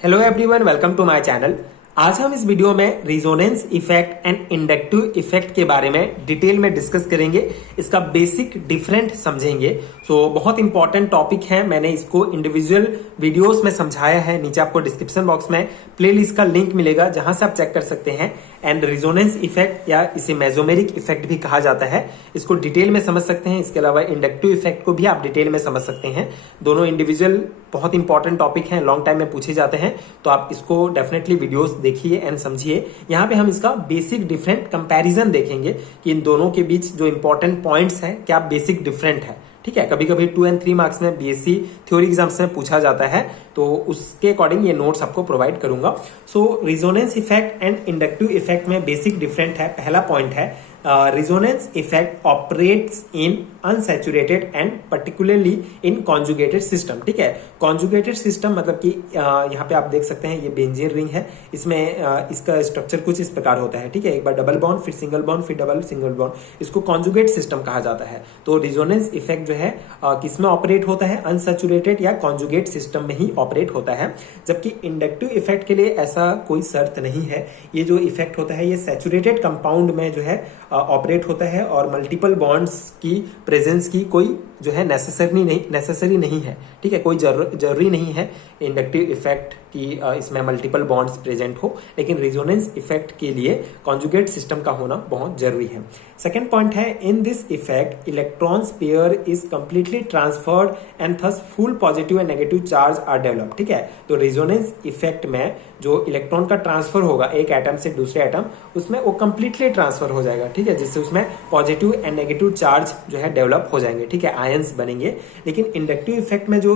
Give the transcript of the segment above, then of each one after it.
Hello everyone, welcome to my channel. आज हम इस वीडियो में resonance effect and inductive effect के बारे में डिटेल में डिस्कस करेंगे। इसका बेसिक डिफरेंट समझेंगे। बहुत इंपॉर्टेंट टॉपिक है। मैंने इसको इंडिविजुअल वीडियोस में समझाया है। नीचे आपको डिस्क्रिप्शन बॉक्स में प्लेलिस्ट का लिंक मिलेगा जहां से आप चेक कर सकते हैं। एंड रिजोनेंस इफेक्ट या इसे मेसोमेरिक इफेक्ट भी कहा जाता है, इसको डिटेल में समझ सकते हैं। इसके अलावा इंडक्टिव इफेक्ट को भी आप डिटेल में समझ सकते हैं। दोनों इंडिविजुअल बहुत इंपॉर्टेंट टॉपिक हैं, लॉन्ग टाइम में पूछे जाते हैं, तो आप इसको डेफिनेटली वीडियोस देखिए एंड समझिए। यहाँ पे हम इसका बेसिक डिफरेंट कंपैरिजन देखेंगे कि इन दोनों के बीच जो इंपॉर्टेंट पॉइंट्स हैं क्या बेसिक डिफरेंट है। ठीक है, कभी कभी 2 and 3 मार्क्स में बीएससी थ्योरी एग्जाम्स में पूछा जाता है, तो उसके अकॉर्डिंग ये नोट्स आपको प्रोवाइड करूंगा। Resonance effect and inductive effect में बेसिक डिफरेंट है। पहला पॉइंट है resonance effect operates in unsaturated and particularly in conjugated system. ठीक है, कॉन्जुगेटेड सिस्टम मतलब कि यहाँ पे आप देख सकते हैं ये बेंजीन रिंग है। इसमें इसका स्ट्रक्चर कुछ इस प्रकार होता है। ठीक है, एक बार डबल बॉन्ड, फिर सिंगल बॉन्ड, फिर डबल सिंगल बॉन्ड, इसको कॉन्जुगेट सिस्टम कहा जाता है। तो रिजोनेंस इफेक्ट जो है किसमें ऑपरेट होता है, अनसैचुरेटेड या कॉन्जुगेट सिस्टम में ही ऑपरेट होता है। जबकि इंडक्टिव इफेक्ट के लिए ऐसा कोई शर्त नहीं है। ये जो इफेक्ट होता है ये सैचुरेटेड कंपाउंड में जो है ऑपरेट होता है और मल्टीपल बॉन्ड्स की प्रेजेंस की कोई जो है नेसेसरी नहीं है। ठीक है, कोई जरूरी नहीं है इंडक्टिव इफेक्ट की इसमें मल्टीपल बॉन्ड्स प्रेजेंट हो, लेकिन रिजोनेंस इफेक्ट के लिए कॉन्जुगेट सिस्टम का होना बहुत जरूरी है। सेकेंड पॉइंट है in this effect electrons pair is completely transferred and thus full positive and negative charge are develop. ठीक है, तो रिजोनेंस इफेक्ट में जो इलेक्ट्रॉन का ट्रांसफर होगा एक एटम से दूसरे एटम, उसमें वो कंप्लीटली ट्रांसफर हो जाएगा। ठीक है, जिससे उसमें पॉजिटिव एंड नेगेटिव चार्ज जो है डेवलप हो जाएंगे। ठीक है, आयंस बनेंगे। लेकिन इंडक्टिव इफेक्ट में जो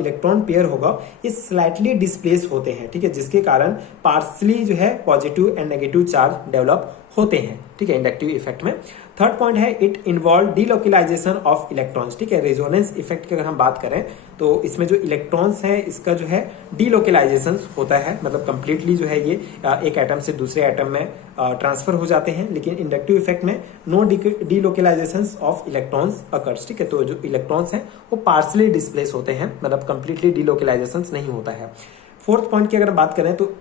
इलेक्ट्रॉन पेयर होगा ये स्लाइटली डिस्प्लेस होते हैं। ठीक है, जिसके कारण पार्सली जो है positive and negative charge develop होते हैं। ठीक है, इंडक्टिव इफेक्ट में। थर्ड पॉइंट है it involve delocalisation of electrons. ठीक है, रेजोनेंस इफेक्ट की अगर हम बात करें तो इसमें जो इलेक्ट्रॉन्स है इसका जो है डीलोकलाइजेशन होता है, मतलब कंप्लीटली जो है ये एक एटम से दूसरे एटम में ट्रांसफर हो जाते हैं। लेकिन इंडक्टिव इफेक्ट में no delocalisation of electrons occurs. ठीक है, तो जो इलेक्ट्रॉन्स हैं वो पार्सली डिस्प्लेस होते हैं, मतलब कंप्लीटली डीलोकलाइजेशन नहीं होता है। फोर्थ पॉइंट की अगर बात करें तो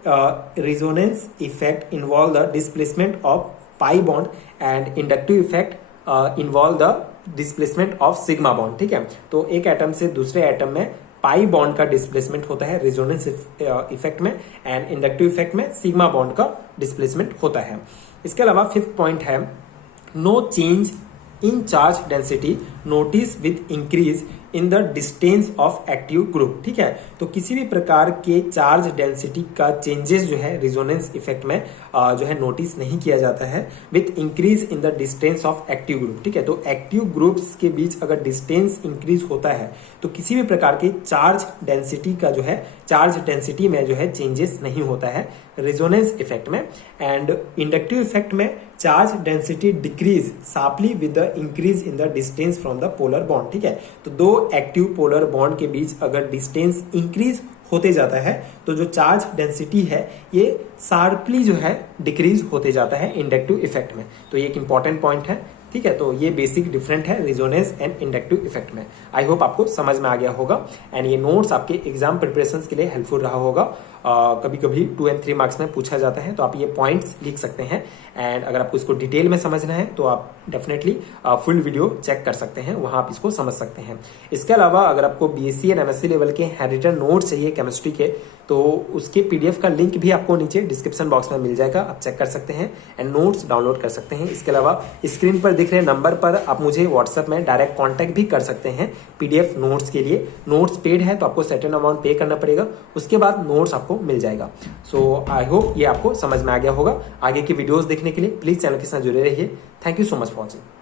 resonance effect involve the displacement of pi bond and inductive effect involve the displacement of sigma bond. ठीक है, तो एक एटम से दूसरे एटम में पाई बॉन्ड का डिस्प्लेसमेंट होता है रिजोनेंस इफेक्ट में, एंड इंडक्टिव इफेक्ट में सिग्मा बॉन्ड का डिस्प्लेसमेंट होता है। इसके अलावा फिफ्थ पॉइंट है no change in charge density notice with increase in the distance of active group. ठीक है, तो किसी भी प्रकार के चार्ज डेंसिटी का चेंजेस जो है रिजोनेंस इफेक्ट में जो है नोटिस नहीं किया जाता है with increase in the distance of active group. ठीक है, तो एक्टिव ग्रुप्स के बीच अगर डिस्टेंस इंक्रीज होता है तो किसी भी प्रकार के चार्ज डेंसिटी का जो है चार्ज डेंसिटी में जो है चेंजेस नहीं होता है रिजोनेंस इफेक्ट में। एंड इंडक्टिव इफेक्ट में charge density decrease sharply with the increase in the distance from the polar bond. ठीक है, तो दो एक्टिव पोलर बॉन्ड के बीच अगर डिस्टेंस इंक्रीज होते जाता है तो जो चार्ज डेंसिटी है ये शार्पली जो है डिक्रीज होते जाता है इंडक्टिव इफेक्ट में। तो ये एक इंपॉर्टेंट पॉइंट है। ठीक है, तो ये बेसिक डिफरेंट है रिजोनेंस एंड इंडक्टिव इफेक्ट में। आई होप आपको समझ में आ गया होगा एंड ये नोट्स आपके एग्जाम प्रिपरेशन के लिए हेल्पफुल रहा होगा। कभी कभी 2 and 3 मार्क्स में पूछा जाता है, तो आप ये पॉइंट्स लिख सकते हैं। एंड अगर आपको इसको डिटेल में समझना है तो आप डेफिनेटली फुल वीडियो चेक कर सकते हैं, वहां आप इसको समझ सकते हैं। इसके अलावा अगर आपको बीएससी एंड एमएससी लेवल के हैंडरिटन नोट्स चाहिए केमिस्ट्री के, तो उसके पीडीएफ का लिंक भी आपको नीचे डिस्क्रिप्शन बॉक्स में मिल जाएगा, आप चेक कर सकते हैं एंड नोट्स डाउनलोड कर सकते हैं। इसके अलावा स्क्रीन पर दिख रहे नंबर पर आप मुझे व्हाट्सएप में डायरेक्ट कॉन्टैक्ट भी कर सकते हैं पीडीएफ नोट्स के लिए। नोट्स पेड है तो आपको सर्टेन अमाउंट पे करना पड़ेगा, उसके बाद नोट्स आपको मिल जाएगा। आई होप ये आपको समझ में आ गया होगा। आगे की वीडियोस देखने के लिए प्लीज चैनल के साथ जुड़े रहिए। Thank you so much for watching.